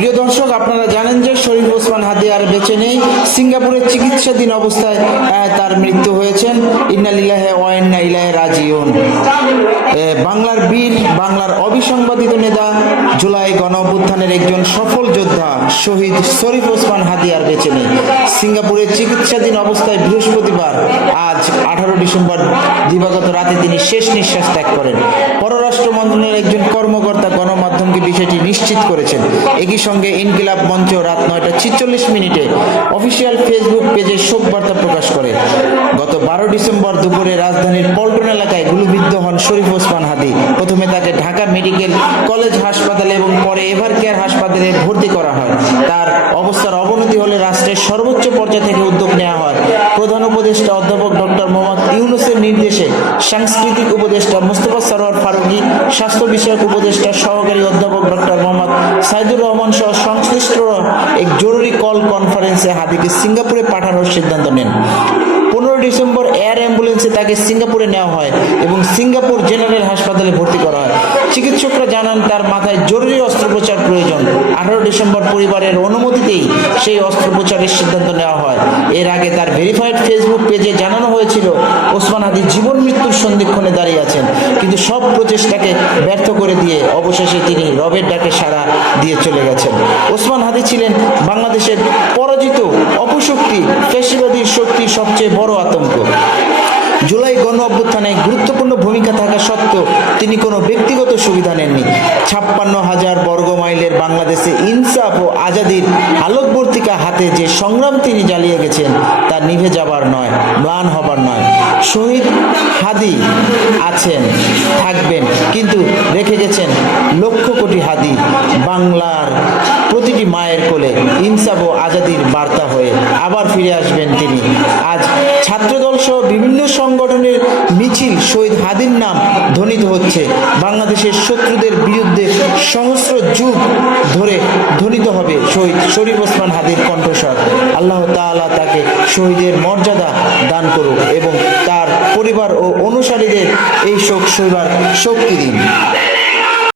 প্রিয় দর্শক, আপনারা জানেন যে শরীফ ওসমান হাদি আর বেঁচে নেই। সিঙ্গাপুরের চিকিৎসাধীন অবস্থায় তার মৃত্যু হয়েছেন। ইন্না লিল্লাহি ওয়া ইন্না ইলাইহি রাজিউন। বাংলার বীর, বাংলার অবিসংবাদিত নেতা, জুলাই গণ অভ্যুত্থানের একজন সফল যোদ্ধা শহীদ শরীফ ওসমান হাদি আর বেঁচে নেই। সিঙ্গাপুরের চিকিৎসাধীন অবস্থায় বৃহস্পতিবার আজ 18 ডিসেম্বর দিবাগত রাতে তিনি শেষ নিঃশ্বাস ত্যাগ করেন। পররাষ্ট্র মন্ত্রণালয়ের একজন কর্মকর্তা গণমাধ্যমকে বিষয়টি নিশ্চিত করেছেন। একই সঙ্গে ইনকিলাব মঞ্চ রাত 9:46 অফিসিয়াল ফেসবুক পেজে শোক বার্তা প্রকাশ করে। গত 12 ডিসেম্বর দুপুরে রাজধানীর পল্টন এলাকায় গুলিবিদ্ধ হন শরীফ ওসমান হাদি। প্রথমে তাকে ঢাকা মেডিকেল কলেজ হাসপাতালে এবং পরে এভার কেয়ার হাসপাতালে ভর্তি করা হয়। তার অবস্থার অবনতি হলে রাষ্ট্রের সর্বোচ্চ পর্যায় থেকে উদ্যোগ নেওয়া হয়। প্রধান উপদেষ্টা অধ্যাপক ডক্টর মোহাম্মদ ইউনূসের নির্দেশে সাংস্কৃতিক উপদেষ্টা মোস্তফা সরোয়ার ফারুকী, স্বাস্থ্য বিষয়ক উপদেষ্টা সহকারী অধ্যাপক ডক্টর মোহাম্মদ সাইদুর রহমান সহ সংশ্লিষ্টরা এক জরুরি কল কনফারেন্সে হাদিকে সিঙ্গাপুরে পাঠানোর সিদ্ধান্ত নেন। 15 ডিসেম্বর এয়ার অ্যাম্বুলেন্সে তাকে সিঙ্গাপুরে নেওয়া হয় এবং সিঙ্গাপুর জেনারেল হাসপাতালে ভর্তি করা হয়। চিকিৎসকরা জানান তার মাথায় জরুরি অস্ত্রোপচার প্রয়োজন। 18 ডিসেম্বর পরিবারের অনুমতিতেই সেই অস্ত্রোপচারের সিদ্ধান্ত নেওয়া হয়। এর আগে তার ভেরিফাইড ফেসবুক পেজে জানানো হয়েছিল ওসমান হাদি জীবন মৃত্যুর সন্ধিক্ষণে দাঁড়িয়ে আছেন, কিন্তু সব প্রচেষ্টাকে ব্যর্থ করে দিয়ে অবশেষে তিনি রবের ডাকে সাড়া দিয়ে চলে গেছেন। ওসমান হাদি ছিলেন বাংলাদেশের পরাজিত অপশক্তি ফ্যাসিবাদী শক্তির সবচেয়ে বড় আতঙ্ক। জুলাই গণ অভ্যুত্থানে গুরুত্বপূর্ণ ভূমিকা থাকা সত্ত্বেও তিনি কোনো ব্যক্তিগত সুবিধা নেননি। 56,000 বর্গ মাইলের বাংলাদেশে ইনসাফ ও আজাদির আলোকবর্তিকা হাতে যে সংগ্রাম তিনি জ্বালিয়ে গেছেন তা নিভে যাবার নয়, ম্লান হবার নয়। শহীদ হাদি আছেন, থাকবেন, কিন্তু রেখে গেছেন লক্ষ কোটি হাদি বাংলার প্রতিটি মায়ের কোলে ইনসাফ ও আজাদির বার্তা হয়ে আবার ফিরে আসবেন তিনি। আজ ছাত্রদল সহ বিভিন্ন সংগঠনের মিছিল শহীদ হাদির নাম ধ্বনিত হচ্ছে। বাংলাদেশের শত্রুদের বিরুদ্ধে সহস্র যুগ ধরে ধ্বনিত হবে শহীদ শরীফ ওসমান হাদির কণ্ঠস্বর। আল্লাহ তাআলা তাকে শহীদের মর্যাদা দান করুক এবং তার পরিবার ও অনুসারীদের এই শোক সইবার শক্তি দিন।